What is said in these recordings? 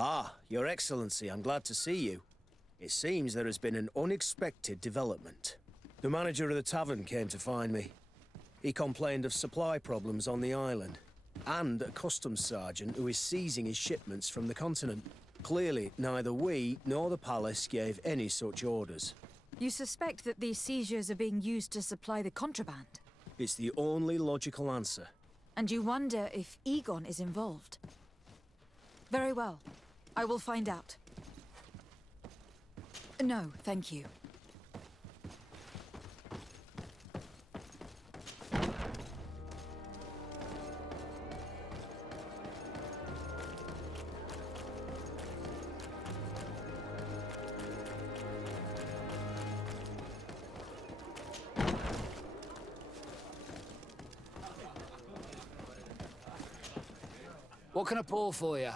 Ah, Your Excellency, I'm glad to see you. It seems there has been an unexpected development. The manager of the tavern came to find me. He complained of supply problems on the island, and a customs sergeant who is seizing his shipments from the continent. Clearly, neither we nor the palace gave any such orders. You suspect that these seizures are being used to supply the contraband? It's the only logical answer. And you wonder if Egon is involved? Very well. I will find out. No, thank you. What can I pour for you?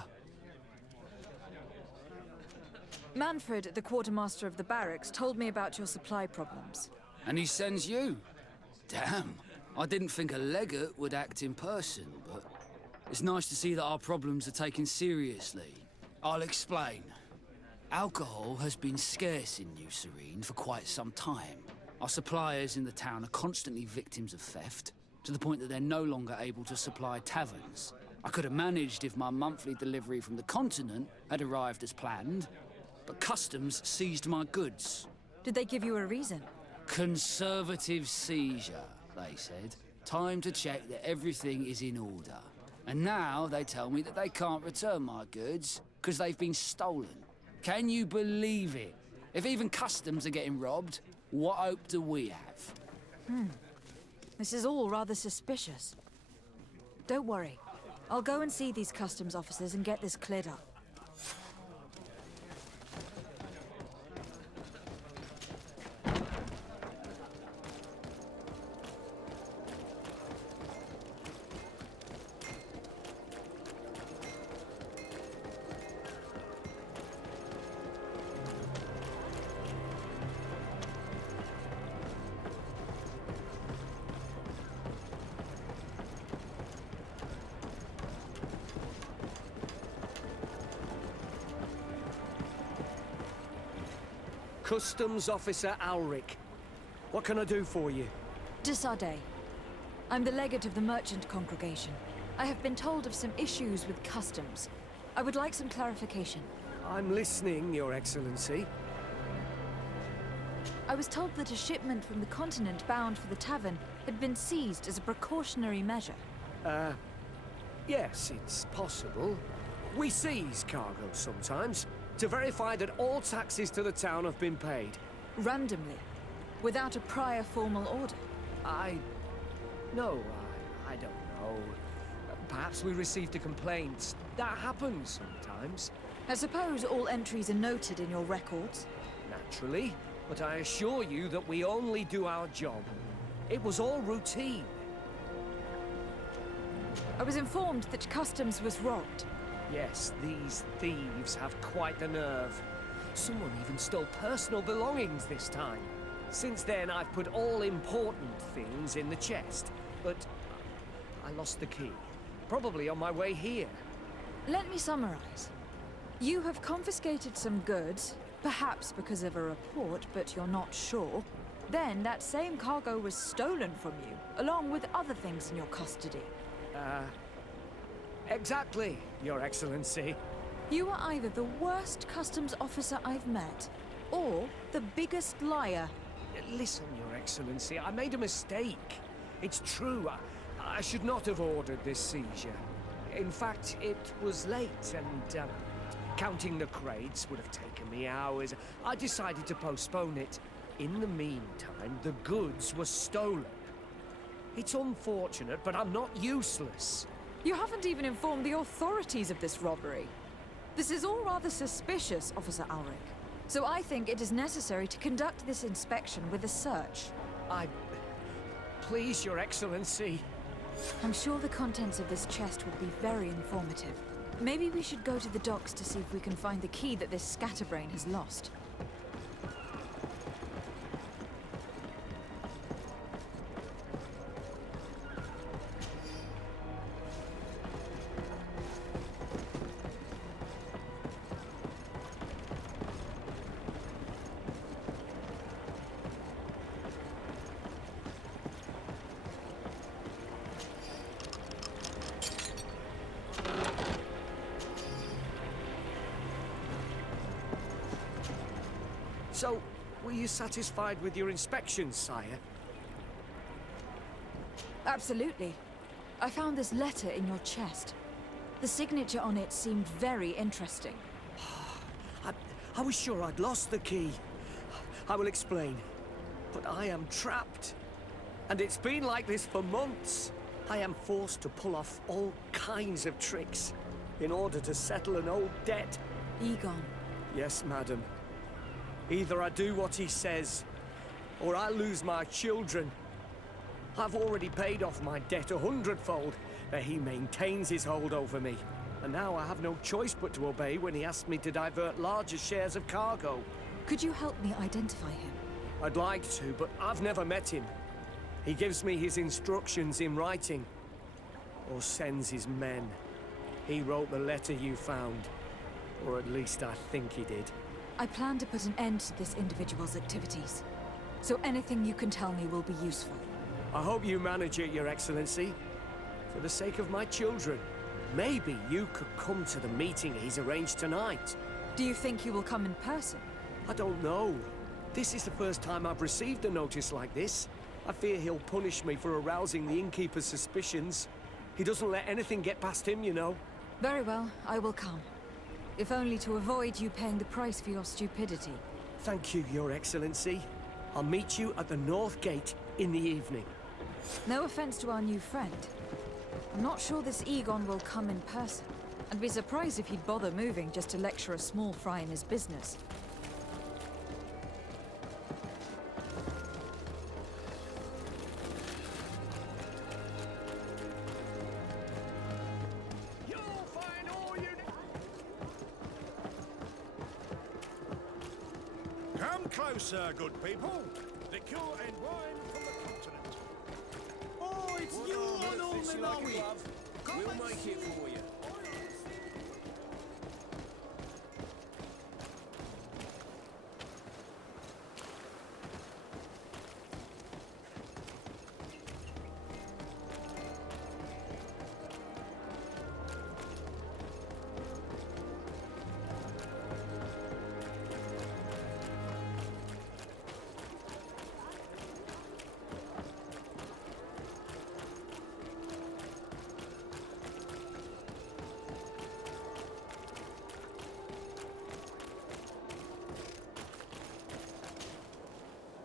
Manfred, the quartermaster of the barracks, told me about your supply problems. And he sends you? Damn. I didn't think a legate would act in person, but it's nice to see that our problems are taken seriously. I'll explain. Alcohol has been scarce in New Serene for quite some time. Our suppliers in the town are constantly victims of theft, to the point that they're no longer able to supply taverns. I could have managed if my monthly delivery from the continent had arrived as planned, but customs seized my goods. Did they give you a reason? Conservative seizure, they said. Time to check that everything is in order. And now they tell me that they can't return my goods because they've been stolen. Can you believe it? If even customs are getting robbed, what hope do we have? This is all rather suspicious. Don't worry. I'll go and see these customs officers and get this cleared up. Customs Officer Alric. What can I do for you? To Sardet. I'm the legate of the merchant congregation. I have been told of some issues with customs. I would like some clarification. I'm listening, Your Excellency. I was told that a shipment from the continent bound for the tavern had been seized as a precautionary measure. Yes, it's possible. We seize cargo sometimes, to verify that all taxes to the town have been paid. Randomly, without a prior formal order. No, I don't know. Perhaps we received a complaint. That happens sometimes. I suppose all entries are noted in your records? Naturally, but I assure you that we only do our job. It was all routine. I was informed that customs was robbed. Yes, these thieves have quite the nerve. Someone even stole personal belongings this time. Since then, I've put all important things in the chest, but I lost the key. Probably on my way here. Let me summarize. You have confiscated some goods, perhaps because of a report, but you're not sure. Then that same cargo was stolen from you, along with other things in your custody. Exactly, Your Excellency. You are either the worst customs officer I've met, or the biggest liar. Listen, Your Excellency, I made a mistake. It's true, I should not have ordered this seizure. In fact, it was late, and counting the crates would have taken me hours. I decided to postpone it. In the meantime, the goods were stolen. It's unfortunate, but I'm not useless. You haven't even informed the authorities of this robbery. This is all rather suspicious, Officer Ulrich. So I think it is necessary to conduct this inspection with a search. Please, Your Excellency. I'm sure the contents of this chest would be very informative. Maybe we should go to the docks to see if we can find the key that this scatterbrain has lost. So, were you satisfied with your inspection, sire? Absolutely. I found this letter in your chest. The signature on it seemed very interesting. I was sure I'd lost the key. I will explain. But I am trapped. And it's been like this for months. I am forced to pull off all kinds of tricks in order to settle an old debt. Egon. Yes, madam. Either I do what he says, or I lose my children. I've already paid off my debt 100-fold, but he maintains his hold over me. And now I have no choice but to obey when he asks me to divert larger shares of cargo. Could you help me identify him? I'd like to, but I've never met him. He gives me his instructions in writing, or sends his men. He wrote the letter you found, or at least I think he did. I plan to put an end to this individual's activities, so anything you can tell me will be useful. I hope you manage it, Your Excellency. For the sake of my children, maybe you could come to the meeting he's arranged tonight. Do you think he will come in person? I don't know. This is the first time I've received a notice like this. I fear he'll punish me for arousing the innkeeper's suspicions. He doesn't let anything get past him, you know. Very well, I will come. If only to avoid you paying the price for your stupidity. Thank you, Your Excellency. I'll meet you at the North Gate in the evening. No offense to our new friend. I'm not sure this Egon will come in person. I'd be surprised if he'd bother moving just to lecture a small fry in his business. Come closer, good people. Liqueur and wine from the continent. Oh, it's you on old Malawi. We'll make it for you.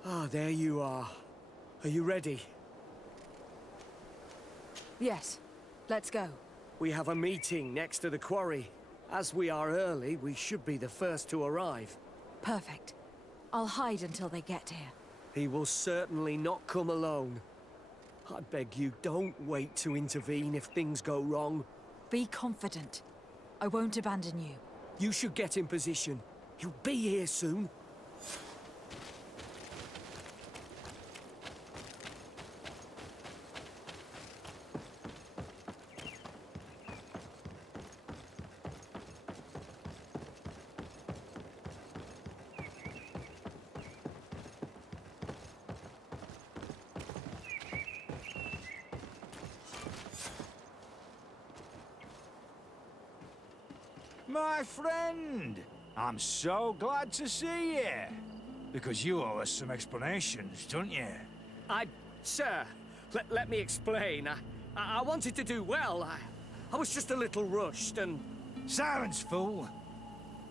Ah, there you are. Are you ready? Yes, let's go. We have a meeting next to the quarry. As we are early, we should be the first to arrive. Perfect. I'll hide until they get here. He will certainly not come alone. I beg you, don't wait to intervene if things go wrong. Be confident. I won't abandon you. You should get in position. He'll be here soon. My friend, I'm so glad to see you. Because you owe us some explanations, don't you? Sir, let me explain. I wanted to do well. I was just a little rushed and... Silence, fool.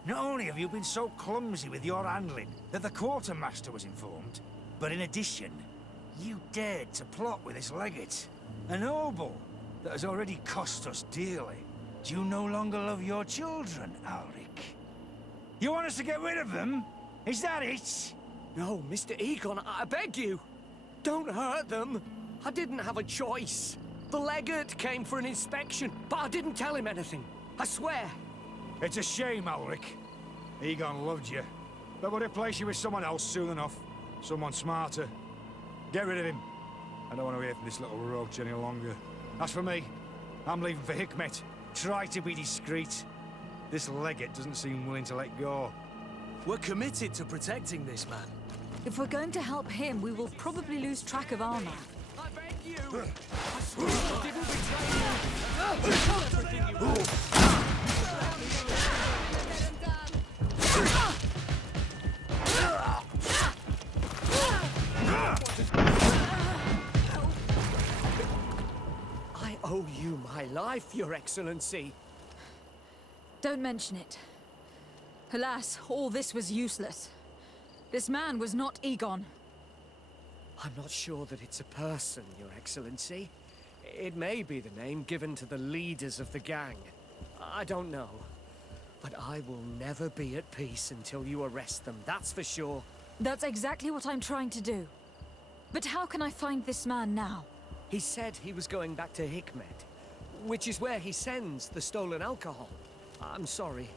Not only have you been so clumsy with your handling that the quartermaster was informed, but in addition, you dared to plot with this legate, a noble that has already cost us dearly. Do you no longer love your children, Ulrich? You want us to get rid of them? Is that it? No, Mr. Egon, I beg you. Don't hurt them. I didn't have a choice. The legate came for an inspection, but I didn't tell him anything. I swear. It's a shame, Ulrich. Egon loved you, but would replace you with someone else soon enough. Someone smarter. Get rid of him. I don't want to hear from this little roach any longer. As for me, I'm leaving for Hikmet. Try to be discreet. This legate doesn't seem willing to let go. We're committed to protecting this man. If we're going to help him, we will probably lose track of our man. I beg you. I swear I didn't betray you. Everything you want. owe you my life, Your Excellency. Don't mention it. Alas, all this was useless. This man was not Egon. I'm not sure that it's a person, Your Excellency. It may be the name given to the leaders of the gang. I don't know. But I will never be at peace until you arrest them, that's for sure. That's exactly what I'm trying to do. But how can I find this man now? He said he was going back to Hikmet, which is where he sends the stolen alcohol. I'm sorry.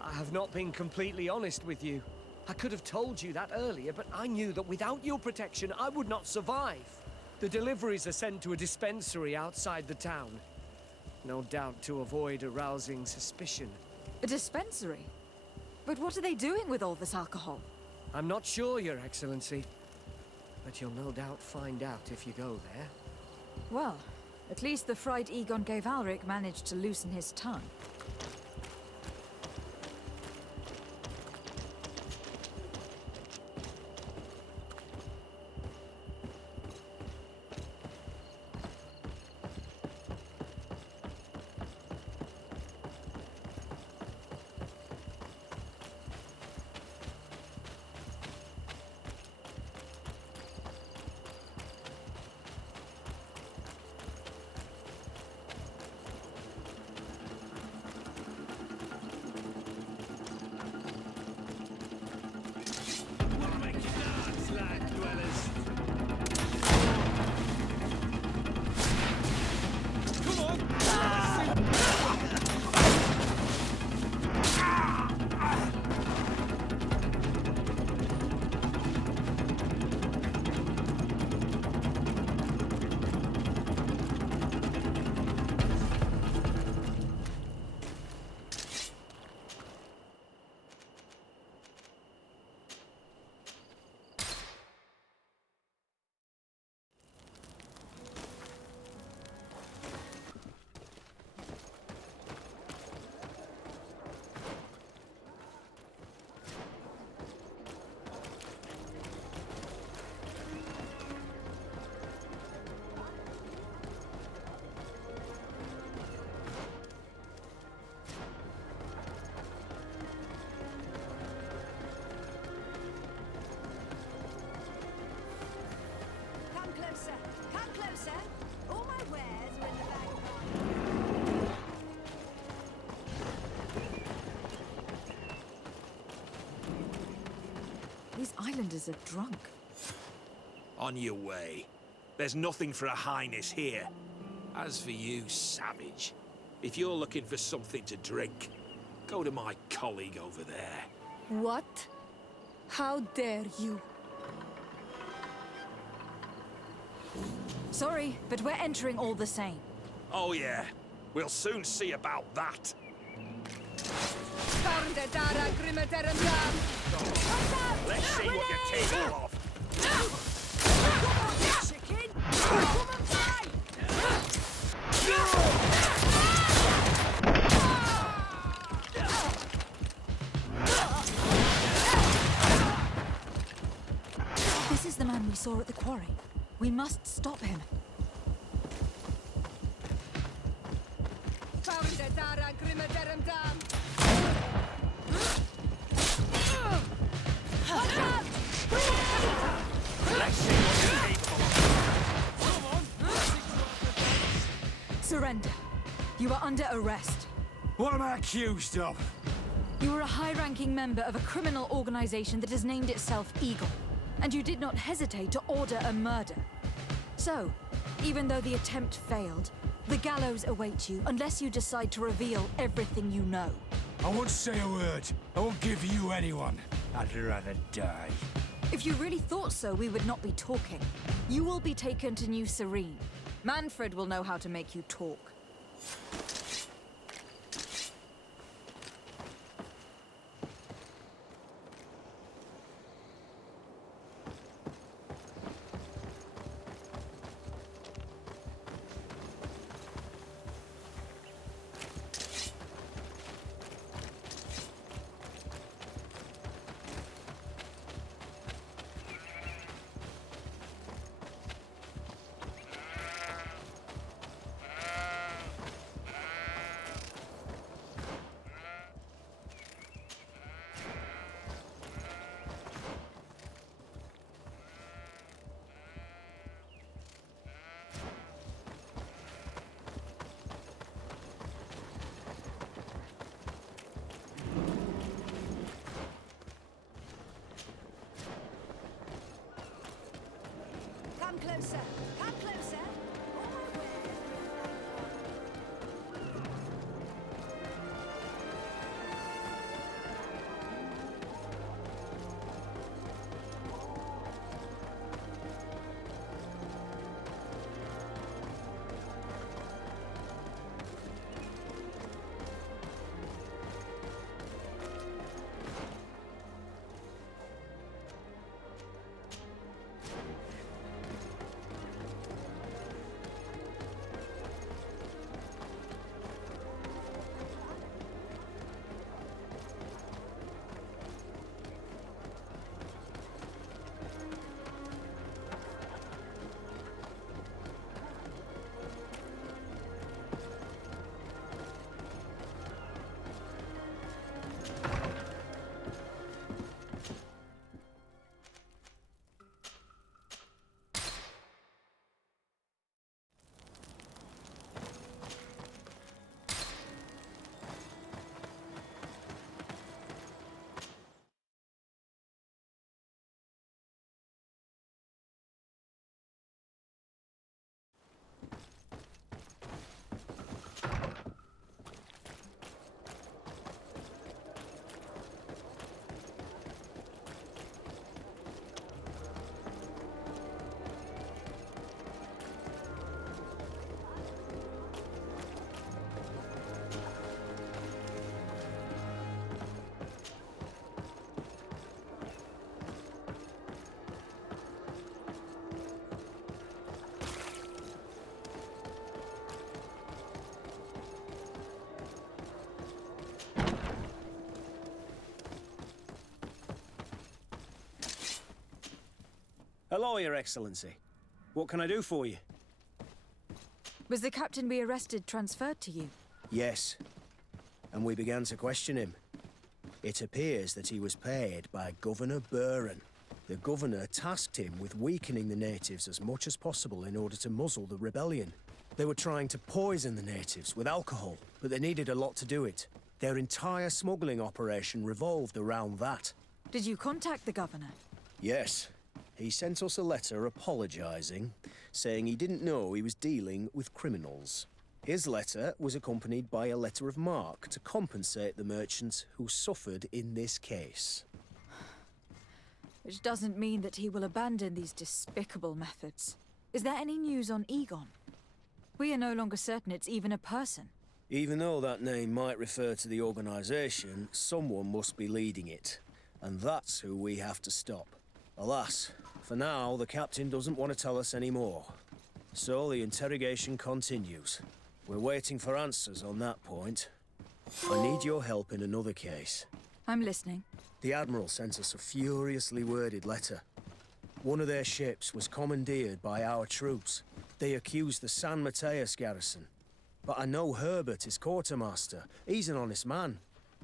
I have not been completely honest with you. I could have told you that earlier, but I knew that without your protection, I would not survive. The deliveries are sent to a dispensary outside the town. No doubt to avoid arousing suspicion. A dispensary? But what are they doing with all this alcohol? I'm not sure, Your Excellency. But you'll no doubt find out if you go there. Well, at least the fright Egon gave Alric managed to loosen his tongue. Come closer. All my wares are in the back. These islanders are drunk. On your way. There's nothing for a highness here. As for you, savage, if you're looking for something to drink, go to my colleague over there. What? How dare you? Sorry, but we're entering all the same. Oh yeah, we'll soon see about that. Let's see what you're capable of. This is the man we saw at the quarry. We must stop him. Let's see what you're capable of. Surrender. You are under arrest. What am I accused of? You are a high-ranking member of a criminal organization that has named itself Eagle, and you did not hesitate to order a murder. So, even though the attempt failed, the gallows awaits you unless you decide to reveal everything you know. I won't say a word. I won't give you anyone. I'd rather die. If you really thought so, we would not be talking. You will be taken to New Serene. Manfred will know how to make you talk. closer. Come closer. All my wares. Hello, Your Excellency. What can I do for you? Was the captain we arrested transferred to you? Yes. And we began to question him. It appears that he was paid by Governor Buren. The governor tasked him with weakening the natives as much as possible in order to muzzle the rebellion. They were trying to poison the natives with alcohol, but they needed a lot to do it. Their entire smuggling operation revolved around that. Did you contact the governor? Yes. He sent us a letter apologizing, saying he didn't know he was dealing with criminals. His letter was accompanied by a letter of marque to compensate the merchants who suffered in this case. Which doesn't mean that he will abandon these despicable methods. Is there any news on Egon? We are no longer certain it's even a person. Even though that name might refer to the organization, someone must be leading it. And that's who we have to stop. Alas, for now, the captain doesn't want to tell us any more. So the interrogation continues. We're waiting for answers on that point. I need your help in another case. I'm listening. The Admiral sent us a furiously worded letter. One of their ships was commandeered by our troops. They accused the San Mateus garrison. But I know Herbert is quartermaster. He's an honest man.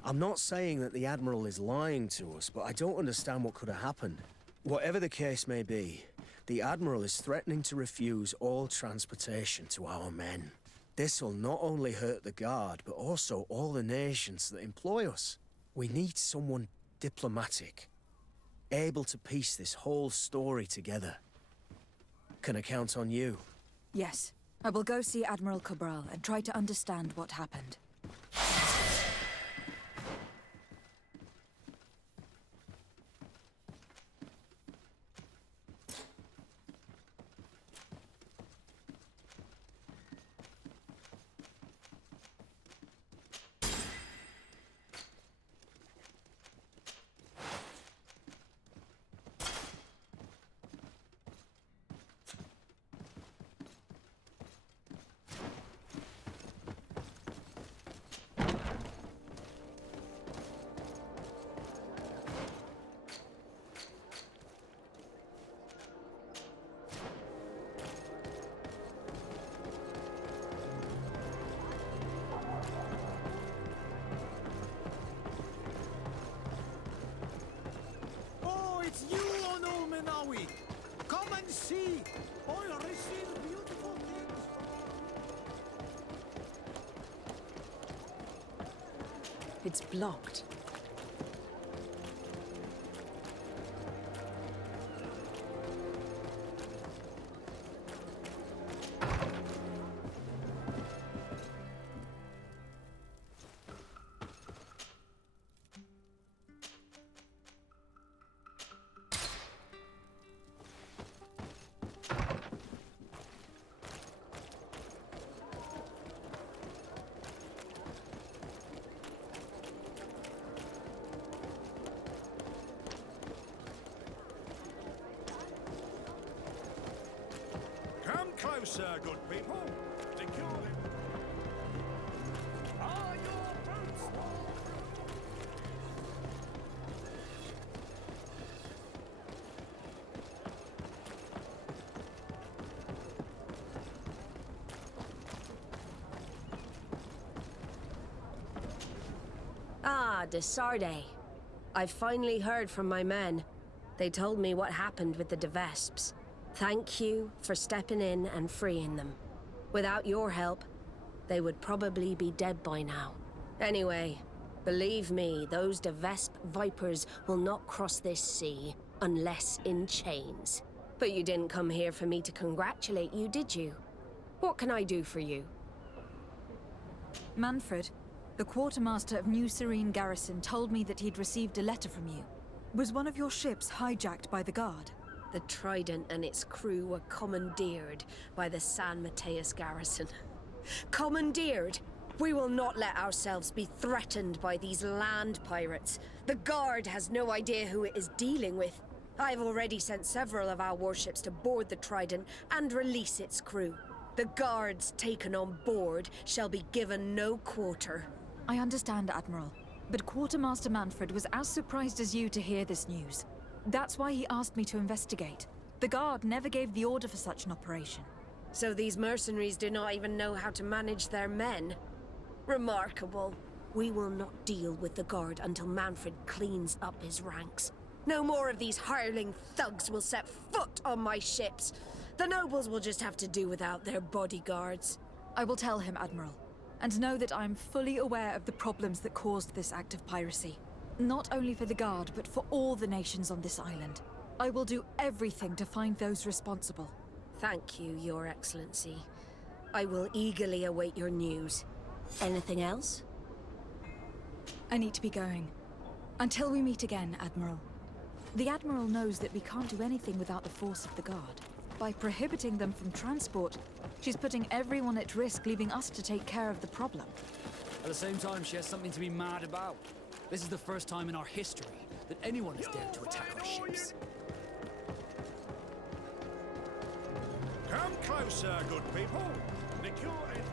I'm not saying that the Admiral is lying to us, but I don't understand what could have happened. Whatever the case may be, the Admiral is threatening to refuse all transportation to our men. This will not only hurt the Guard, but also all the nations that employ us. We need someone diplomatic, able to piece this whole story together. Can I count on you? Yes. I will go see Admiral Cabral and try to understand what happened. It's you, Onul Menawi! Come and see! I'll receive beautiful things from... It's blocked. closer, good people. Secure them. Are your boots Ah, de Sardet. I've finally heard from my men. They told me what happened with the Devesps. Thank you for stepping in and freeing them. Without your help, they would probably be dead by now. Anyway, believe me, those Devesp vipers will not cross this sea unless in chains. But you didn't come here for me to congratulate you, did you? What can I do for you? Manfred, the quartermaster of New Serene Garrison, told me that he'd received a letter from you. Was one of your ships hijacked by the Guard? The Trident and its crew were commandeered by the San Mateus garrison. Commandeered? We will not let ourselves be threatened by these land pirates. The Guard has no idea who it is dealing with. I've already sent several of our warships to board the Trident and release its crew. The Guards taken on board shall be given no quarter. I understand, Admiral, but Quartermaster Manfred was as surprised as you to hear this news. That's why he asked me to investigate. The Guard never gave the order for such an operation. So these mercenaries do not even know how to manage their men? Remarkable. We will not deal with the Guard until Manfred cleans up his ranks. No more of these hireling thugs will set foot on my ships. The nobles will just have to do without their bodyguards. I will tell him, Admiral, and know that I am fully aware of the problems that caused this act of piracy. Not only for the Guard, but for all the nations on this island. I will do everything to find those responsible. Thank you, Your Excellency. I will eagerly await your news. Anything else? I need to be going. Until we meet again, Admiral. The Admiral knows that we can't do anything without the force of the Guard. By prohibiting them from transport, she's putting everyone at risk, leaving us to take care of the problem. At the same time, she has something to be mad about. This is the first time in our history that anyone has dared to attack our ships. Come closer, good people. Secure and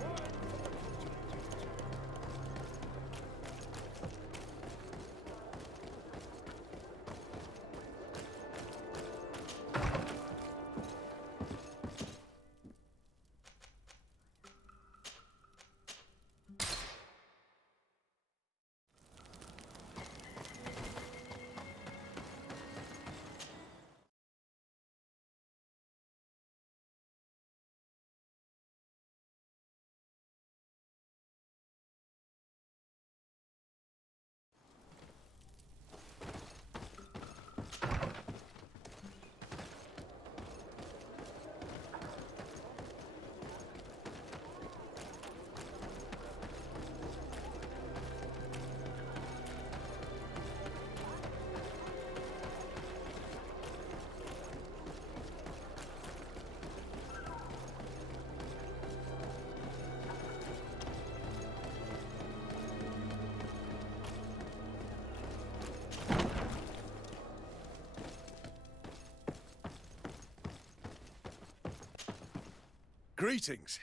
Greetings.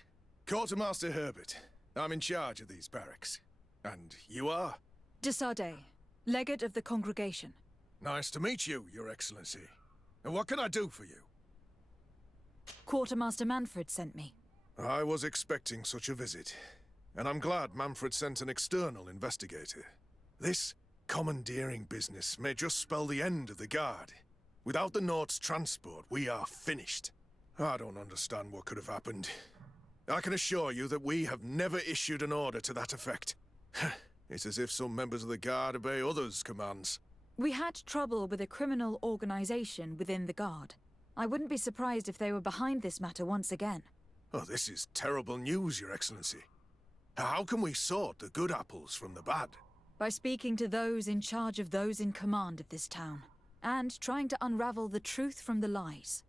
Quartermaster Herbert. I'm in charge of these barracks. And you are? De Sardet, Legate of the Congregation. Nice to meet you, Your Excellency. And what can I do for you? Quartermaster Manfred sent me. I was expecting such a visit. And I'm glad Manfred sent an external investigator. This commandeering business may just spell the end of the Guard. Without the Nord's transport, we are finished. I don't understand what could have happened. I can assure you that we have never issued an order to that effect. It's as if some members of the Guard obey others' commands. We had trouble with a criminal organization within the Guard. I wouldn't be surprised if they were behind this matter once again. Oh, this is terrible news, Your Excellency. How can we sort the good apples from the bad? By speaking to those in charge of those in command of this town, and trying to unravel the truth from the lies.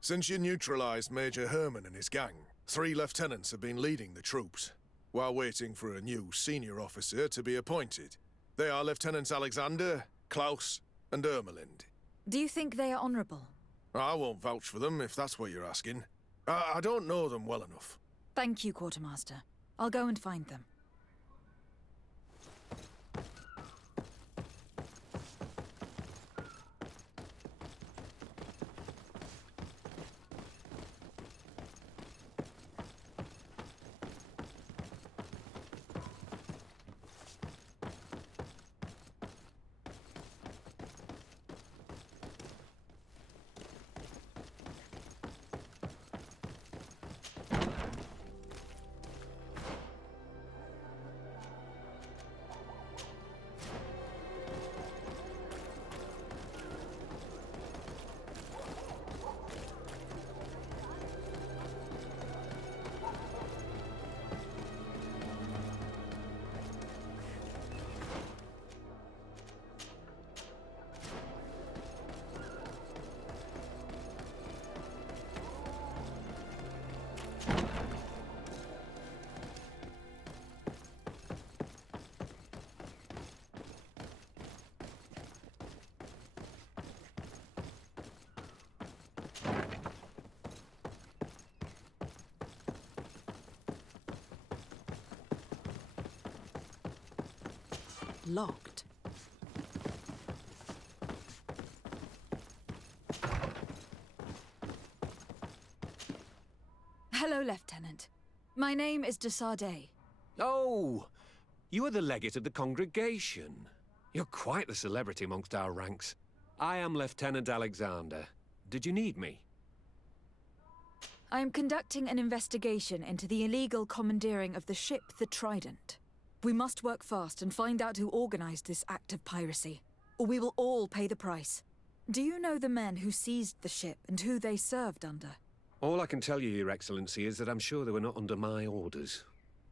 Since you neutralized Major Herman and his gang, 3 lieutenants have been leading the troops, while waiting for a new senior officer to be appointed. They are Lieutenants Alexander, Klaus, and Ermelind. Do you think they are honorable? I won't vouch for them if that's what you're asking. I don't know them well enough. Thank you, Quartermaster. I'll go and find them. Locked. Hello, Lieutenant. My name is de Sardet. Oh, you are the legate of the congregation. You're quite the celebrity amongst our ranks. I am Lieutenant Alexander. Did you need me? I am conducting an investigation into the illegal commandeering of the ship the Trident. We must work fast and find out who organized this act of piracy, or we will all pay the price. Do you know the men who seized the ship and who they served under? All I can tell you, Your Excellency, is that I'm sure they were not under my orders.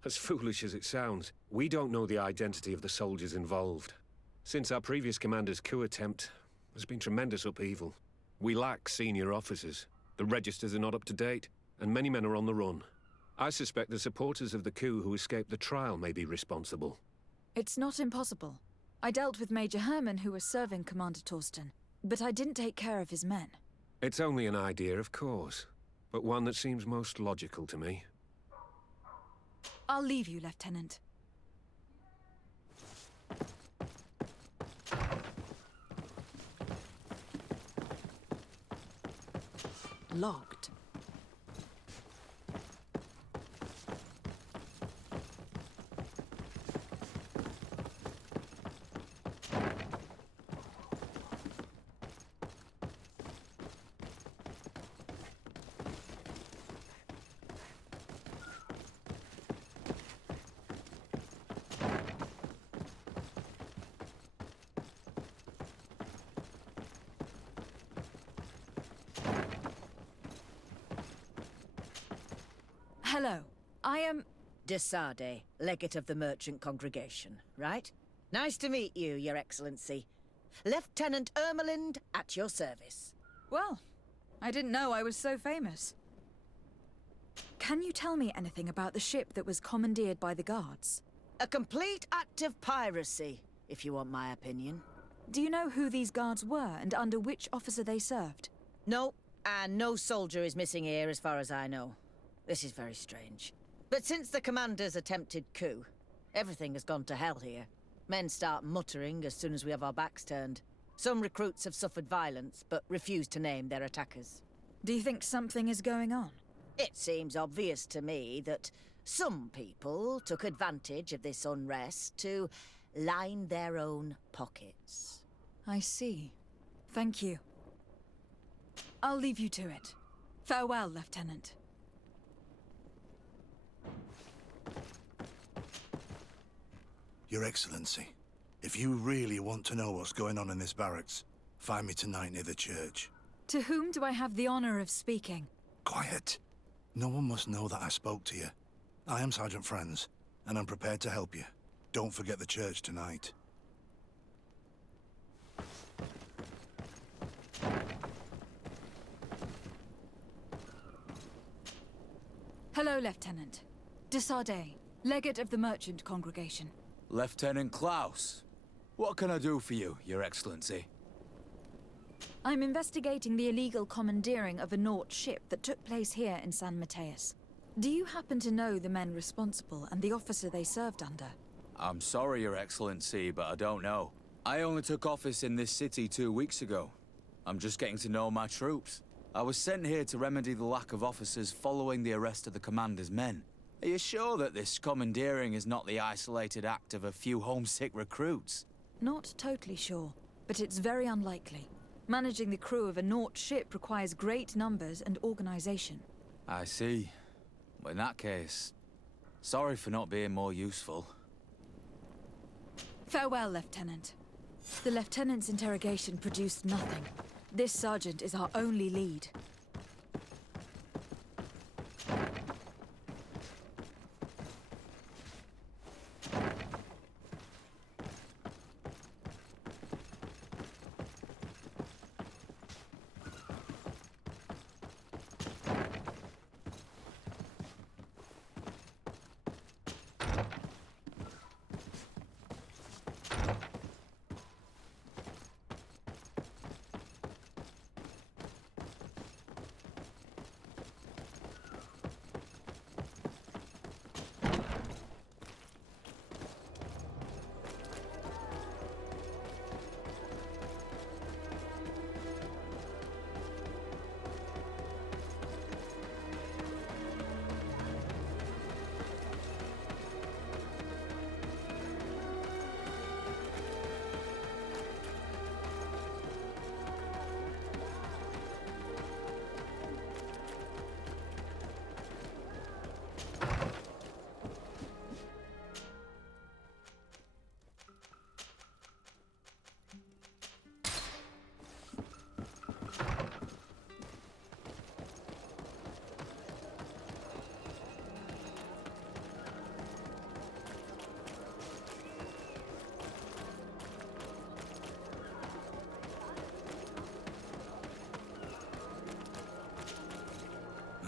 As foolish as it sounds, we don't know the identity of the soldiers involved. Since our previous commander's coup attempt, there's been tremendous upheaval. We lack senior officers. The registers are not up to date, and many men are on the run. I suspect the supporters of the coup who escaped the trial may be responsible. It's not impossible. I dealt with Major Herman, who was serving Commander Torsten, but I didn't take care of his men. It's only an idea, of course, but one that seems most logical to me. I'll leave you, Lieutenant. Locked. Hello. I am... de Sardet, legate of the merchant congregation, right? Nice to meet you, Your Excellency. Lieutenant Ermelind, at your service. Well, I didn't know I was so famous. Can you tell me anything about the ship that was commandeered by the guards? A complete act of piracy, if you want my opinion. Do you know who these guards were and under which officer they served? No, and no soldier is missing here as far as I know. This is very strange. But since the commander's attempted coup, everything has gone to hell here. Men start muttering as soon as we have our backs turned. Some recruits have suffered violence, but refuse to name their attackers. Do you think something is going on? It seems obvious to me that some people took advantage of this unrest to line their own pockets. I see. Thank you. I'll leave you to it. Farewell, Lieutenant. Your Excellency, if you really want to know what's going on in this barracks, find me tonight near the church. To whom do I have the honor of speaking? Quiet. No one must know that I spoke to you. I am Sergeant Franz, and I'm prepared to help you. Don't forget the church tonight. Hello, Lieutenant. De Sardet, legate of the merchant congregation. Lieutenant Klaus, what can I do for you, Your Excellency? I'm investigating the illegal commandeering of a Nort ship that took place here in San Mateus. Do you happen to know the men responsible and the officer they served under? I'm sorry, Your Excellency, but I don't know. I only took office in this city 2 weeks ago. I'm just getting to know my troops. I was sent here to remedy the lack of officers following the arrest of the commander's men. Are you sure that this commandeering is not the isolated act of a few homesick recruits? Not totally sure, but it's very unlikely. Managing the crew of a Nort ship requires great numbers and organization. I see. Well, in that case, sorry for not being more useful. Farewell, Lieutenant. The Lieutenant's interrogation produced nothing. This sergeant is our only lead.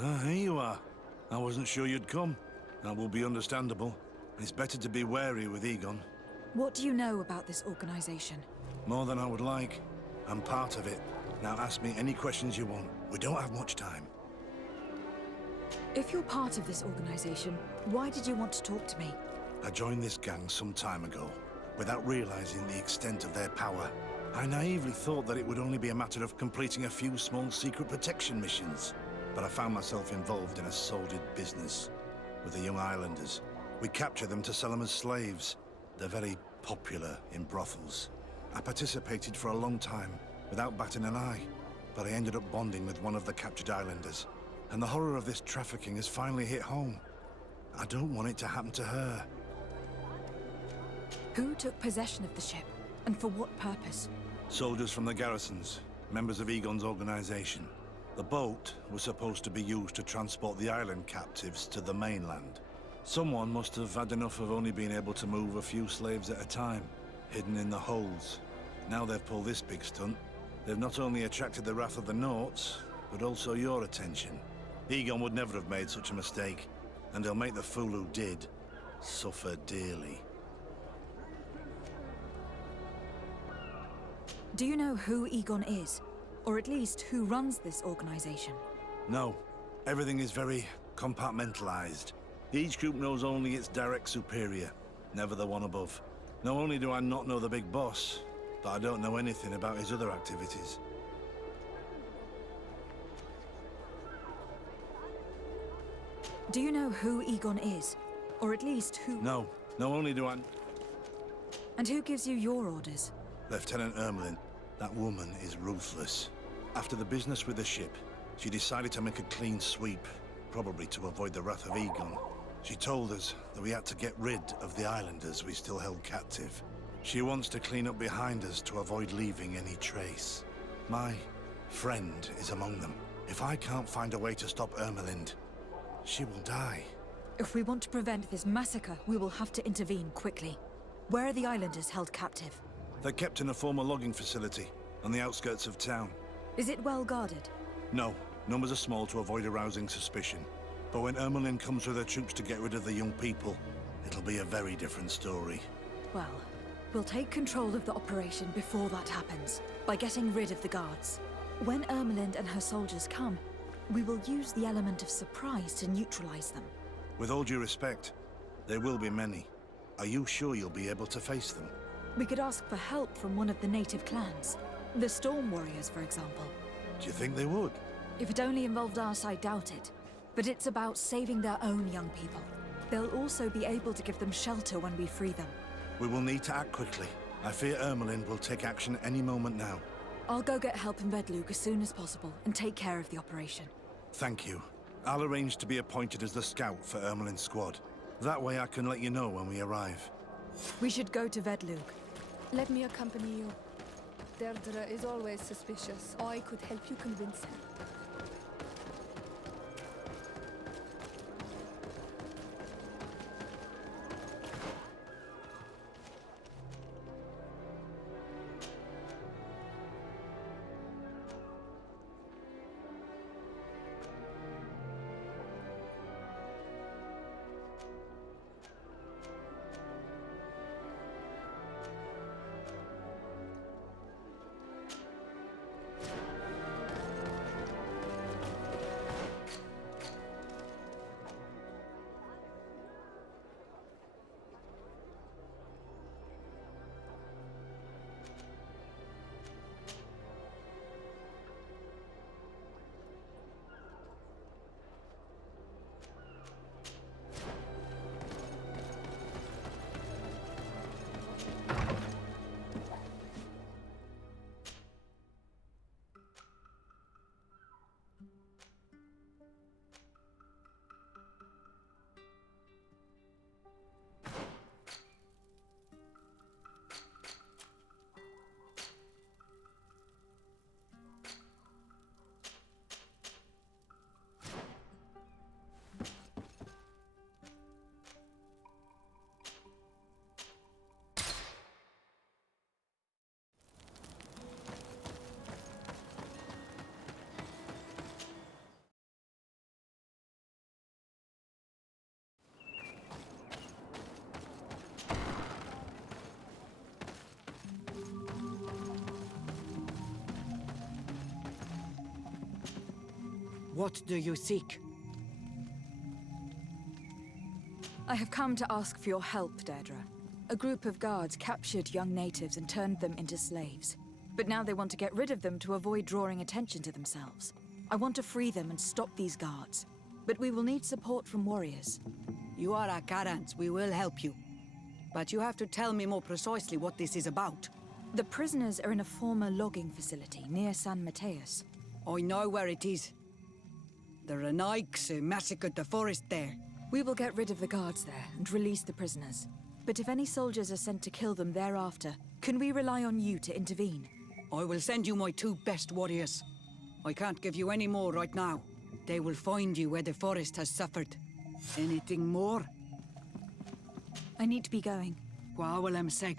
Ah, here you are. I wasn't sure you'd come. That will be understandable. It's better to be wary with Egon. What do you know about this organization? More than I would like. I'm part of it. Now ask me any questions you want. We don't have much time. If you're part of this organization, why did you want to talk to me? I joined this gang some time ago, without realizing the extent of their power. I naively thought that it would only be a matter of completing a few small secret protection missions. But I found myself involved in a sordid business with the young islanders. We capture them to sell them as slaves. They're very popular in brothels. I participated for a long time, without batting an eye, but I ended up bonding with one of the captured islanders. And the horror of this trafficking has finally hit home. I don't want it to happen to her. Who took possession of the ship, and for what purpose? Soldiers from the garrisons, members of Egon's organization. The boat was supposed to be used to transport the island captives to the mainland. Someone must have had enough of only being able to move a few slaves at a time, hidden in the holds. Now they've pulled this big stunt. They've not only attracted the wrath of the Norts, but also your attention. Egon would never have made such a mistake, and he'll make the fool who did suffer dearly. Do you know who Egon is? Or at least who runs this organization? No. Everything is very compartmentalized. Each group knows only its direct superior, never the one above. Not only do I not know the big boss, but I don't know anything about his other activities. Do you know who Egon is? Or at least who... No. Not only do I... And who gives you your orders? Lieutenant Ermelin. That woman is ruthless. After the business with the ship, she decided to make a clean sweep, probably to avoid the wrath of Egon. She told us that we had to get rid of the islanders we still held captive. She wants to clean up behind us to avoid leaving any trace. My friend is among them. If I can't find a way to stop Ermelind, she will die. If we want to prevent this massacre, we will have to intervene quickly. Where are the islanders held captive? They're kept in a former logging facility on the outskirts of town. Is it well guarded? No. Numbers are small to avoid arousing suspicion. But when Ermelin comes with her troops to get rid of the young people, it'll be a very different story. Well, We'll take control of the operation before that happens, by getting rid of the guards. When Ermelind and her soldiers come, we will use the element of surprise to neutralize them. With all due respect, there will be many. Are you sure you'll be able to face them? We could ask for help from one of the native clans. The Storm Warriors, for example. Do you think they would? If it only involved us, I doubt it. But it's about saving their own young people. They'll also be able to give them shelter when we free them. We will need to act quickly. I fear Ermelind will take action any moment now. I'll go get help in Vedlug as soon as possible and take care of the operation. Thank you. I'll arrange to be appointed as the scout for Ermelind's squad. That way I can let you know when we arrive. We should go to Vedlug. Let me accompany you. Deirdre is always suspicious. I could help you convince him. What do you seek? I have come to ask for your help, Deirdre. A group of guards captured young natives and turned them into slaves. But now they want to get rid of them to avoid drawing attention to themselves. I want to free them and stop these guards. But we will need support from warriors. You are a Karans. We will help you. But you have to tell me more precisely what this is about. The prisoners are in a former logging facility near San Mateus. I know where it is. The Renaiks massacred the forest there. We will get rid of the guards there and release the prisoners. But if any soldiers are sent to kill them thereafter, can we rely on you to intervene? I will send you my 2 best warriors. I can't give you any more right now. They will find you where the forest has suffered. Anything more? I need to be going. Gwawalem seg.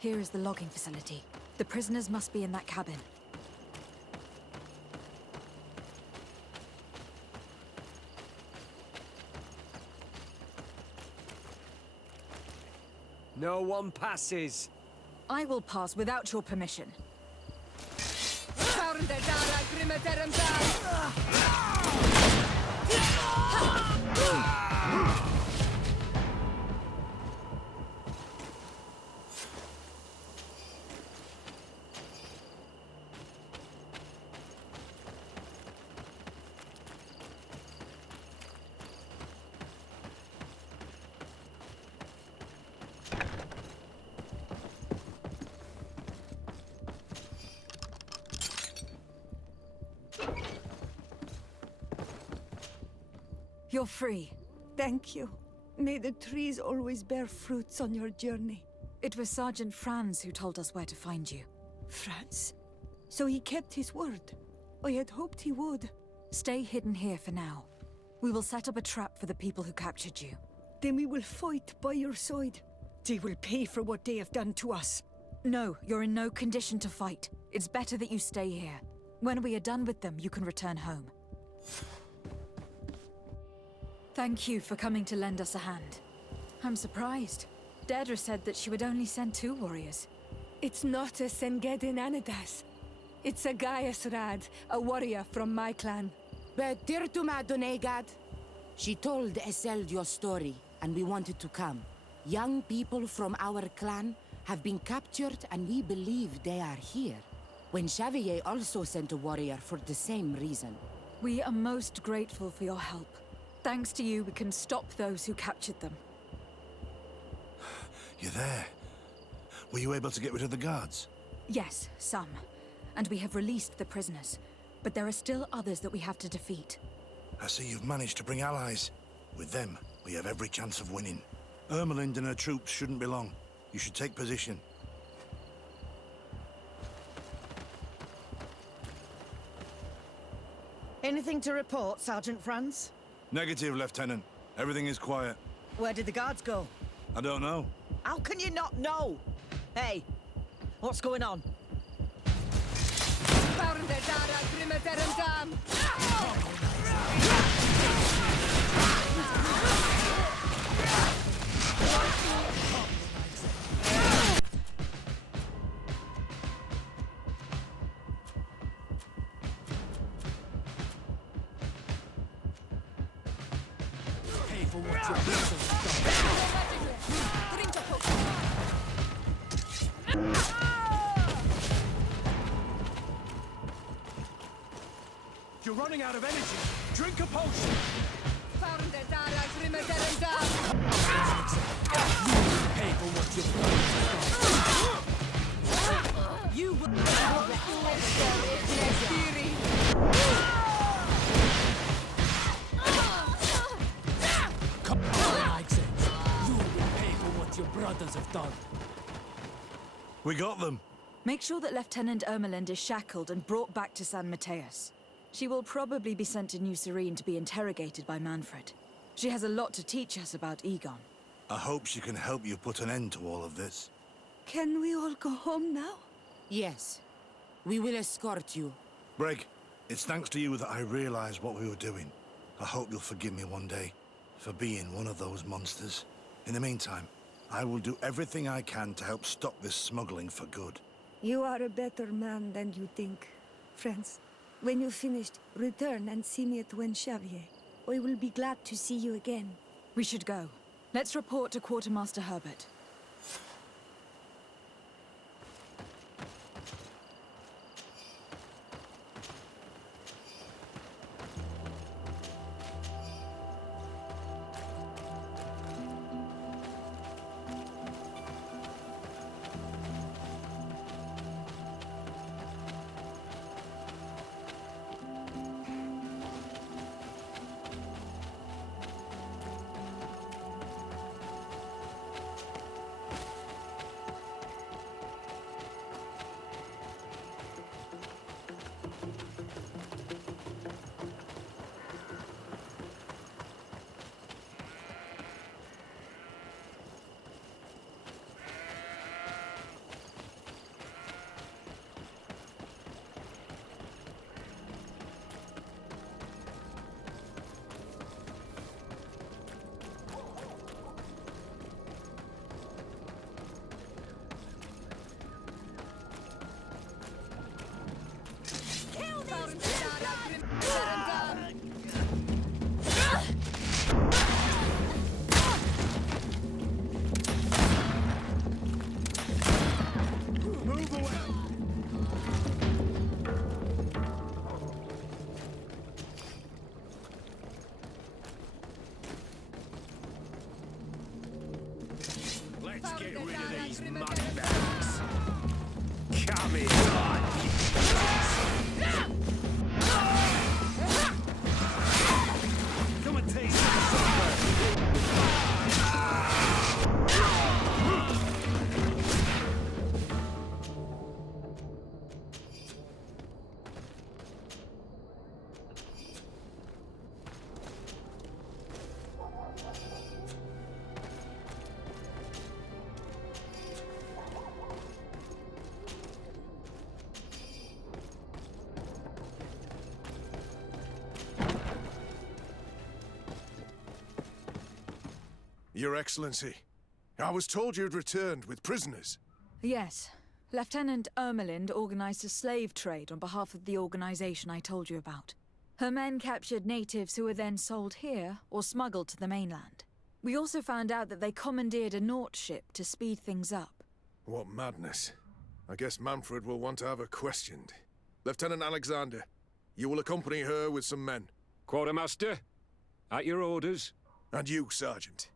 Here is the logging facility. The prisoners must be in that cabin. No one passes. I will pass without your permission. You're free. Thank you. May the trees always bear fruits on your journey. It was Sergeant Franz who told us where to find you. Franz? So he kept his word. I had hoped he would. Stay hidden here for now. We will set up a trap for the people who captured you. Then we will fight by your side. They will pay for what they have done to us. No, you're in no condition to fight. It's better that you stay here. When we are done with them, you can return home. Thank you for coming to lend us a hand. I'm surprised. Deirdre said that she would only send 2 warriors. It's not a Sengedin Anadas. It's a Gaius Rad, a warrior from my clan. But Tirtuma Donegad, she told Eseld your story, and we wanted to come. Young people from our clan have been captured, and we believe they are here. When Xavier also sent a warrior for the same reason. We are most grateful for your help. Thanks to you, we can stop those who captured them. You're there. Were you able to get rid of the guards? Yes, some. And we have released the prisoners. But there are still others that we have to defeat. I see you've managed to bring allies. With them, we have every chance of winning. Ermelind and her troops shouldn't be long. You should take position. Anything to report, Sergeant Franz? Negative, Lieutenant. Everything is quiet. Where did the guards go? I don't know. How can you not know? Hey, what's going on? You're running out of energy. Drink a potion. Pay for what You will Come on, like sense. You will pay for what your brothers have done. We got them. Make sure that Lieutenant Ermelind is shackled and brought back to San Mateus. She will probably be sent to New Serene to be interrogated by Manfred. She has a lot to teach us about Egon. I hope she can help you put an end to all of this. Can we all go home now? Yes. We will escort you. Breg, it's thanks to you that I realized what we were doing. I hope you'll forgive me one day for being one of those monsters. In the meantime, I will do everything I can to help stop this smuggling for good. You are a better man than you think, friends. When you're finished, return and see me at Xavier. I will be glad to see you again. We should go. Let's report to Quartermaster Herbert. Let's get rid of these moneybags. Come here. Come and taste some supper. Your Excellency, I was told you'd returned with prisoners. Yes. Lieutenant Ermelind organized a slave trade on behalf of the organization I told you about. Her men captured natives who were then sold here or smuggled to the mainland. We also found out that they commandeered a Nort ship to speed things up. What madness. I guess Manfred will want to have her questioned. Lieutenant Alexander, you will accompany her with some men. Quartermaster, at your orders. And you, Sergeant.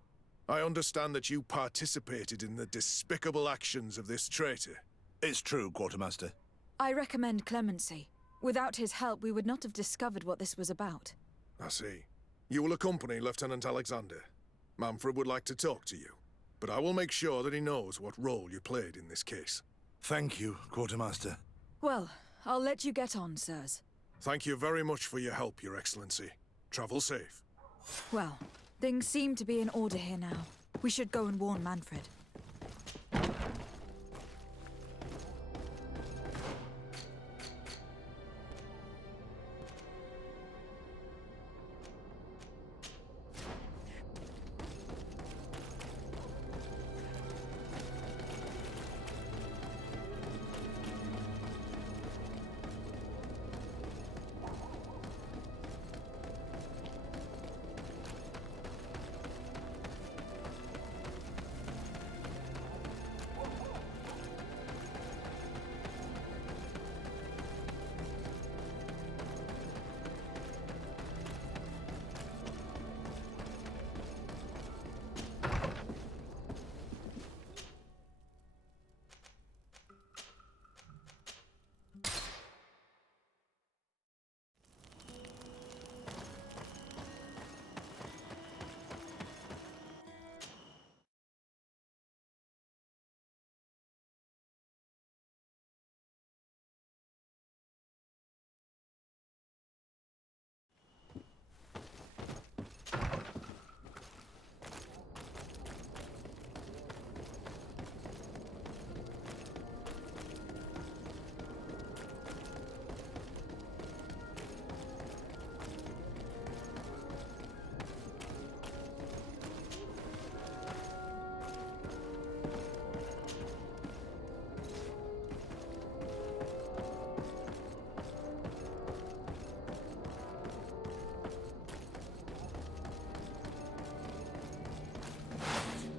I understand that you participated in the despicable actions of this traitor. It's true, Quartermaster. I recommend clemency. Without his help, we would not have discovered what this was about. I see. You will accompany Lieutenant Alexander. Manfred would like to talk to you, but I will make sure that he knows what role you played in this case. Thank you, Quartermaster. Well, I'll let you get on, sirs. Thank you very much for your help, Your Excellency. Travel safe. Well, things seem to be in order here now. We should go and warn Manfred.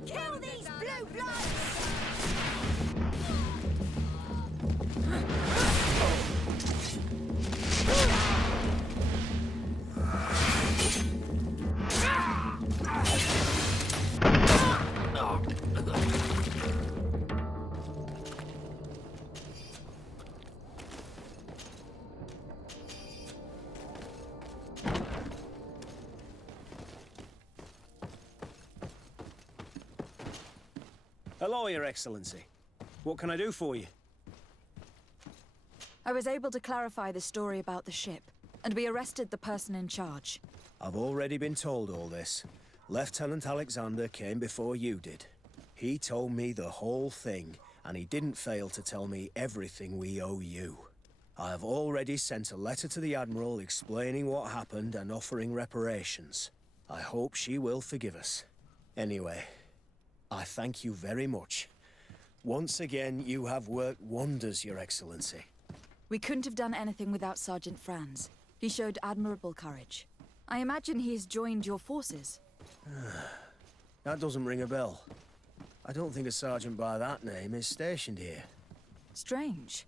Kill these blue bloods! Hello, Your Excellency. What can I do for you? I was able to clarify the story about the ship, and we arrested the person in charge. I've already been told all this. Lieutenant Alexander came before you did. He told me the whole thing, and he didn't fail to tell me everything we owe you. I have already sent a letter to the Admiral explaining what happened and offering reparations. I hope she will forgive us. Anyway, I thank you very much. Once again, you have worked wonders, Your Excellency. We couldn't have done anything without Sergeant Franz. He showed admirable courage. I imagine he has joined your forces. That doesn't ring a bell. I don't think a sergeant by that name is stationed here. Strange.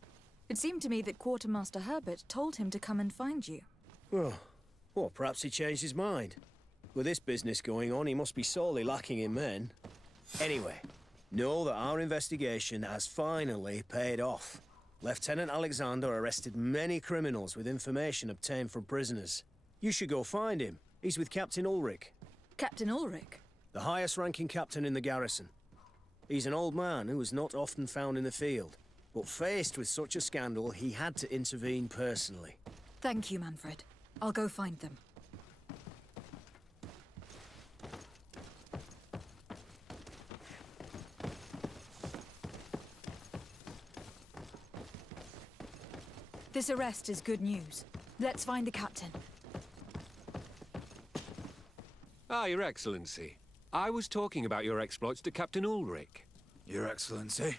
It seemed to me that Quartermaster Herbert told him to come and find you. Well, perhaps he changed his mind. With this business going on, he must be sorely lacking in men. Anyway, Know that our investigation has finally paid off. Lieutenant Alexander arrested many criminals with information obtained from prisoners. You should go find him. He's with Captain Ulrich. Captain Ulrich? The highest-ranking captain in the garrison. He's an old man who is not often found in the field. But faced with such a scandal, he had to intervene personally. Thank you, Manfred. I'll go find them. This arrest is good news. Let's find the captain. Ah, Your Excellency. I was talking about your exploits to Captain Ulrich. Your Excellency?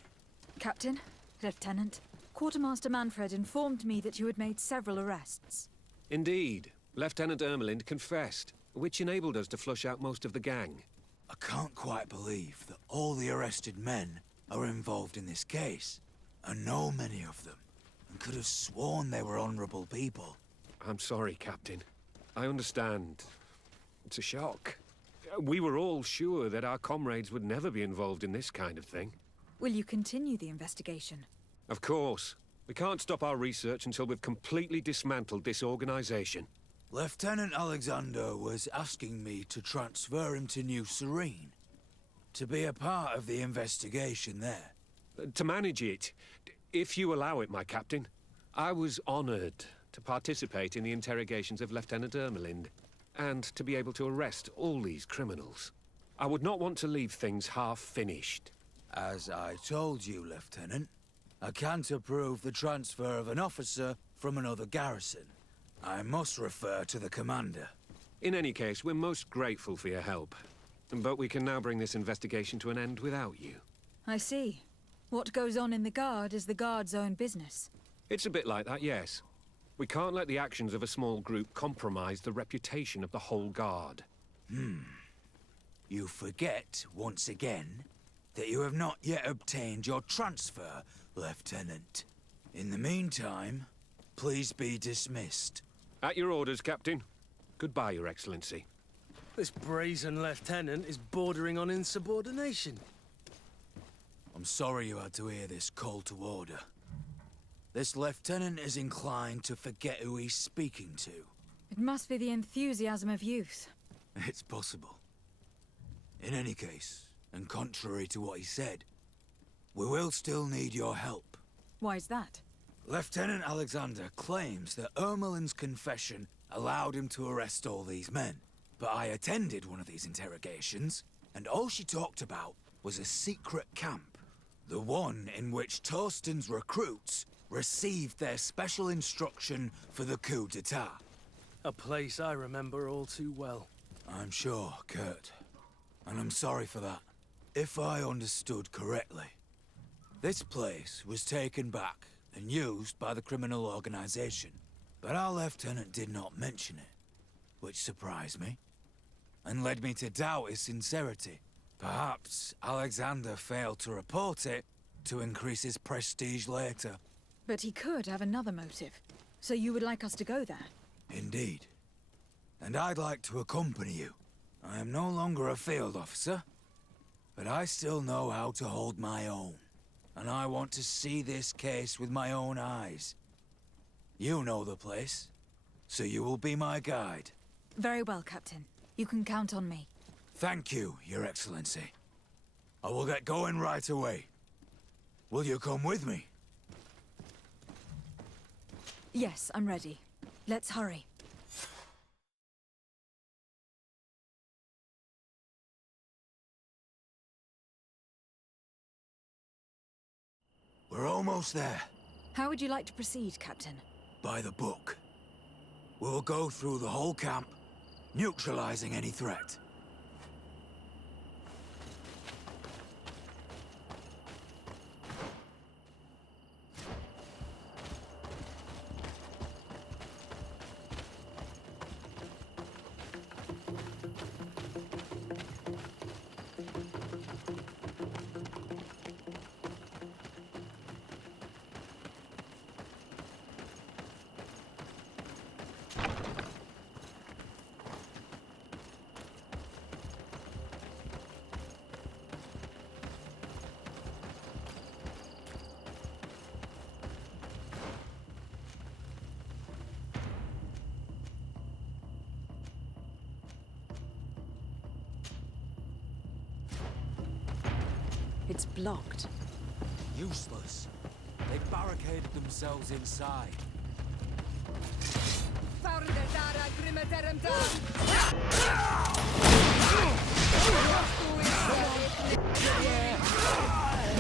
Captain, Lieutenant, Quartermaster Manfred informed me that you had made several arrests. Indeed. Lieutenant Ermelind confessed, which enabled us to flush out most of the gang. I can't quite believe that all the arrested men are involved in this case. I know many of them, and could have sworn they were honorable people. I'm sorry, Captain. I understand. It's a shock. We were all sure that our comrades would never be involved in this kind of thing. Will you continue the investigation? Of course. We can't stop our research until we've completely dismantled this organization. Lieutenant Alexander was asking me to transfer him to New Serene, to be a part of the investigation there. To manage it, if you allow it, my captain. I was honored to participate in the interrogations of Lieutenant Ermelind, and to be able to arrest all these criminals. I would not want to leave things half-finished. As I told you, Lieutenant, I can't approve the transfer of an officer from another garrison. I must refer to the commander. In any case, we're most grateful for your help. But we can now bring this investigation to an end without you. I see. What goes on in the Guard is the Guard's own business. It's a bit like that, yes. We can't let the actions of a small group compromise the reputation of the whole Guard. You forget, once again, that you have not yet obtained your transfer, Lieutenant. In the meantime, please be dismissed. At your orders, Captain. Goodbye, Your Excellency. This brazen lieutenant is bordering on insubordination. I'm sorry you had to hear this call to order. This lieutenant is inclined to forget who he's speaking to. It must be the enthusiasm of youth. It's possible. In any case, and contrary to what he said, we will still need your help. Why's that? Lieutenant Alexander claims that Ermelin's confession allowed him to arrest all these men. But I attended one of these interrogations, and all she talked about was a secret camp. The one in which Torsten's recruits received their special instruction for the coup d'etat. A place I remember all too well. I'm sure, Kurt. And I'm sorry for that. If I understood correctly, this place was taken back and used by the criminal organization. But our lieutenant did not mention it, which surprised me, and led me to doubt his sincerity. Perhaps Alexander failed to report it to increase his prestige later. But he could have another motive. So you would like us to go there? Indeed. And I'd like to accompany you. I am no longer a field officer, but I still know how to hold my own. And I want to see this case with my own eyes. You know the place, so you will be my guide. Very well, Captain. You can count on me. Thank you, Your Excellency. I will get going right away. Will you come with me? Yes, I'm ready. Let's hurry. We're almost there. How would you like to proceed, Captain? By the book. We'll go through the whole camp, neutralizing any threat. It's blocked. Useless. They barricaded themselves inside.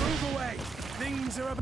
Move away! Things are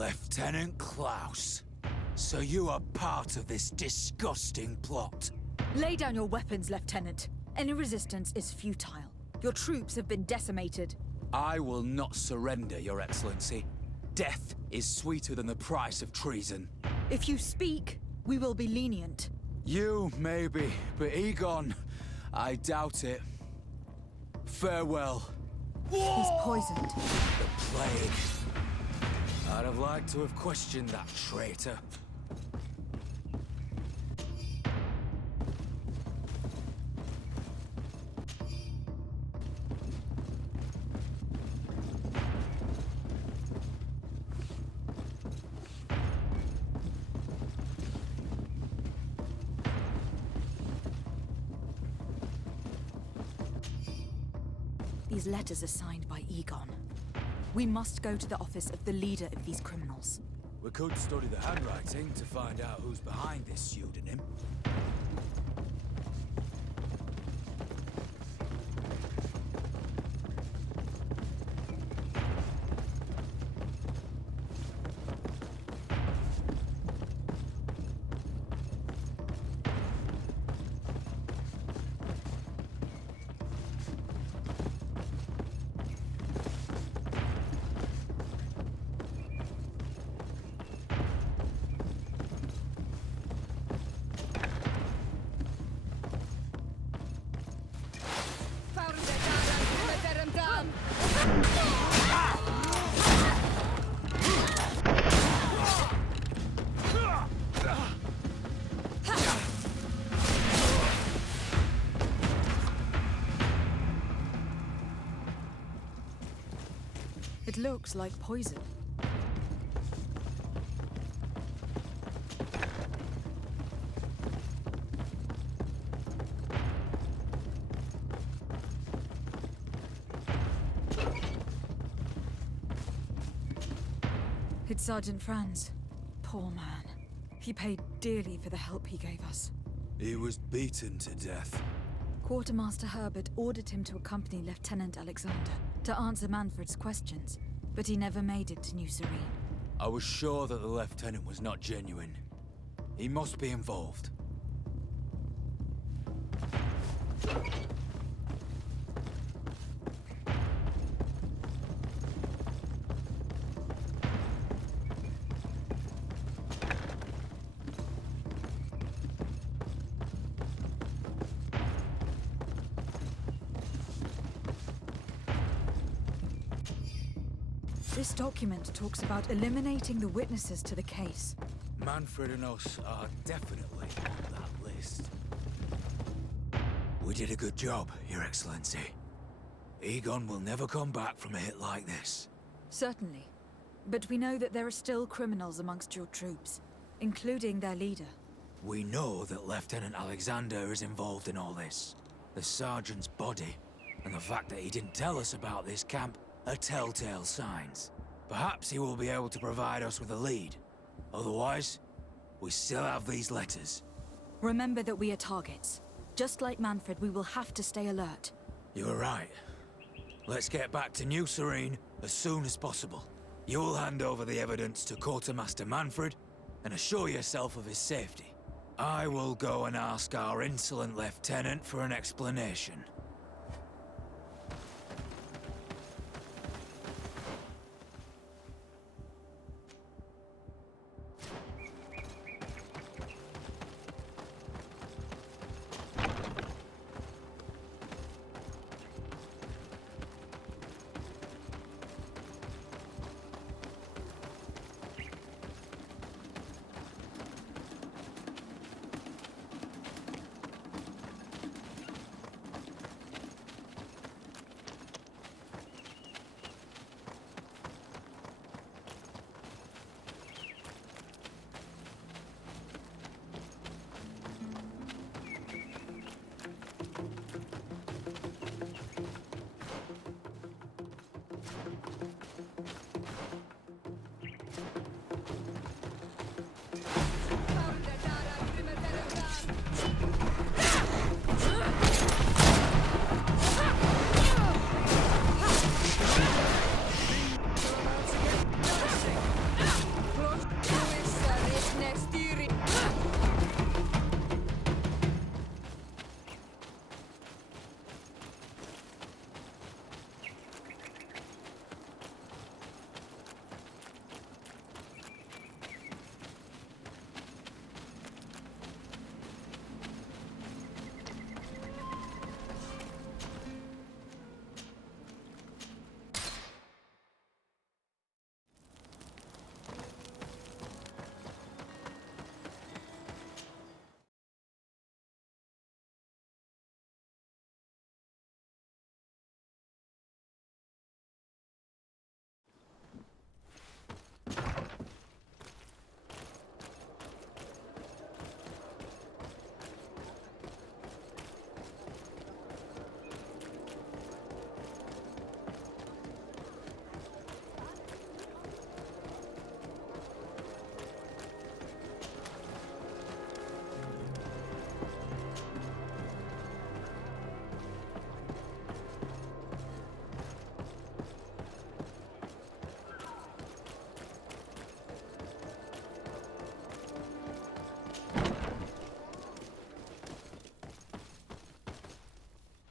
Lieutenant Klaus, so you are part of this disgusting plot. Lay down your weapons, Lieutenant. Any resistance is futile. Your troops have been decimated. I will not surrender, Your Excellency. Death is sweeter than the price of treason. If you speak, we will be lenient. You, maybe, but Egon, I doubt it. Farewell. He's poisoned. The plague. I'd have liked to have questioned that traitor. These letters are signed by Egon. We must go to the office of the leader of these criminals. We could study the handwriting to find out who's behind this pseudonym. It looks like poison. It's Sergeant Franz. Poor man. He paid dearly for the help he gave us. He was beaten to death. Quartermaster Herbert ordered him to accompany Lieutenant Alexander to answer Manfred's questions, but he never made it to New Serene. I was sure that the lieutenant was not genuine. He must be involved. This document talks about eliminating the witnesses to the case. Manfred and us are definitely on that list. We did a good job, Your Excellency. Egon will never come back from a hit like this. Certainly. But we know that there are still criminals amongst your troops, including their leader. We know that Lieutenant Alexander is involved in all this. The sergeant's body, and the fact that he didn't tell us about this camp, are telltale signs. Perhaps he will be able to provide us with a lead. Otherwise, we still have these letters. Remember that we are targets. Just like Manfred, we will have to stay alert. You're right. Let's get back to New Serene as soon as possible. You'll hand over the evidence to Quartermaster Manfred and assure yourself of his safety. I will go and ask our insolent lieutenant for an explanation.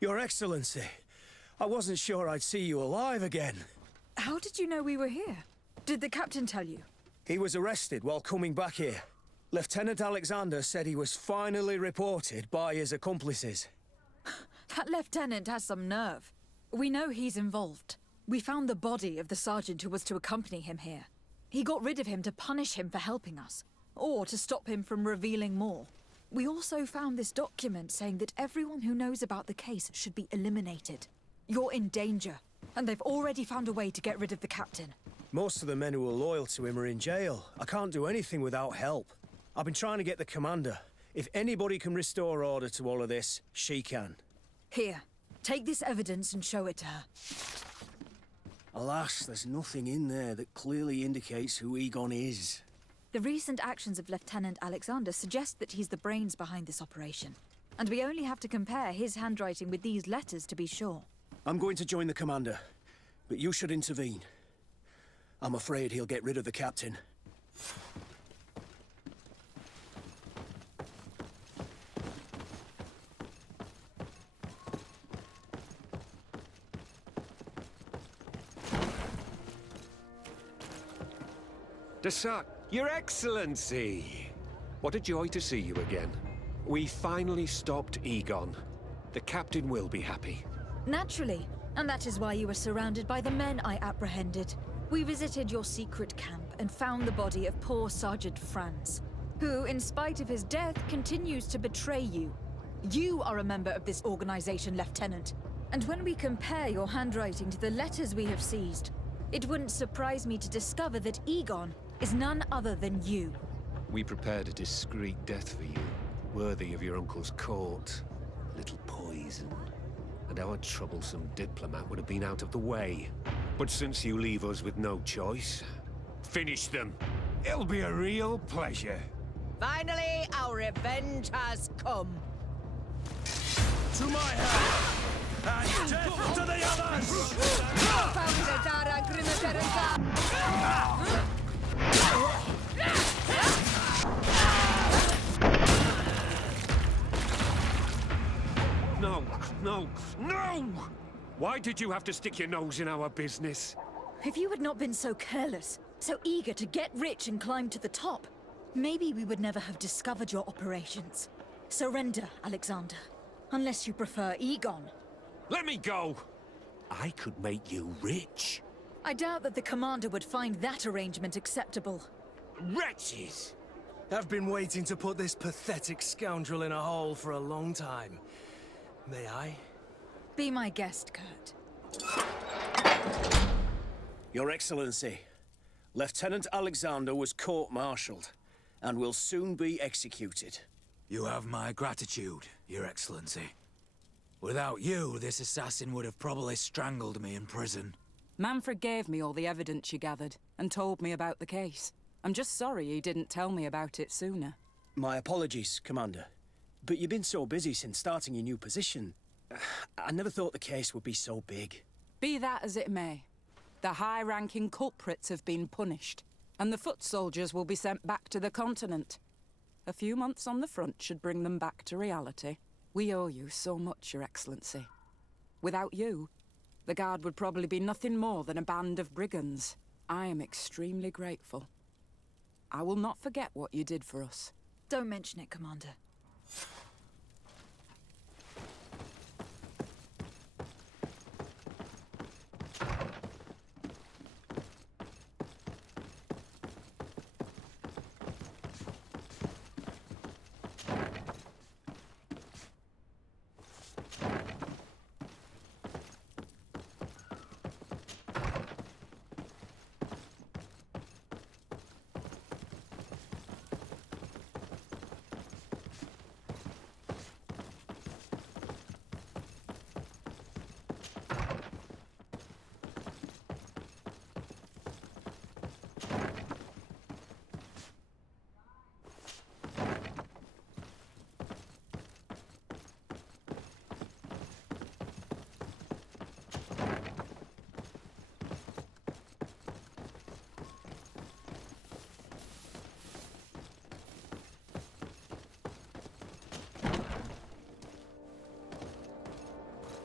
Your Excellency, I wasn't sure I'd see you alive again. How did you know we were here? Did the captain tell you? He was arrested while coming back here. Lieutenant Alexander said he was finally reported by his accomplices. That lieutenant has some nerve. We know he's involved. We found the body of the sergeant who was to accompany him here. He got rid of him to punish him for helping us, or to stop him from revealing more. We also found this document saying that everyone who knows about the case should be eliminated. You're in danger, and they've already found a way to get rid of the captain. Most of the men who are loyal to him are in jail. I can't do anything without help. I've been trying to get the commander. If anybody can restore order to all of this, she can. Here, take this evidence and show it to her. Alas, there's nothing in there that clearly indicates who Egon is. The recent actions of Lieutenant Alexander suggest that he's the brains behind this operation. And we only have to compare his handwriting with these letters to be sure. I'm going to join the commander, but you should intervene. I'm afraid he'll get rid of the captain. Desac, Your Excellency! What a joy to see you again. We finally stopped Egon. The captain will be happy. Naturally, and that is why you were surrounded by the men I apprehended. We visited your secret camp and found the body of poor Sergeant Franz, who, in spite of his death, continues to betray you. You are a member of this organization, Lieutenant. And when we compare your handwriting to the letters we have seized, it wouldn't surprise me to discover that Egon is none other than you. We prepared a discreet death for you, worthy of your uncle's court. Little poison. And our troublesome diplomat would have been out of the way. But since you leave us with no choice, finish them. It'll be a real pleasure. Finally, our revenge has come. To my hand! And death to the others! No, no, no! Why did you have to stick your nose in our business? If you had not been so careless, so eager to get rich and climb to the top, maybe we would never have discovered your operations. Surrender, Alexander. Unless you prefer Egon. Let me go! I could make you rich. I doubt that the commander would find that arrangement acceptable. Wretches! I've been waiting to put this pathetic scoundrel in a hole for a long time. May I? Be my guest, Kurt. Your Excellency, Lieutenant Alexander was court-martialed and will soon be executed. You have my gratitude, Your Excellency. Without you, this assassin would have probably strangled me in prison. Manfred gave me all the evidence you gathered and told me about the case. I'm just sorry he didn't tell me about it sooner. My apologies, Commander. But you've been so busy since starting your new position. I never thought the case would be so big. Be that as it may, the high-ranking culprits have been punished, and the foot soldiers will be sent back to the continent. A few months on the front should bring them back to reality. We owe you so much, Your Excellency. Without you, the Guard would probably be nothing more than a band of brigands. I am extremely grateful. I will not forget what you did for us. Don't mention it, Commander.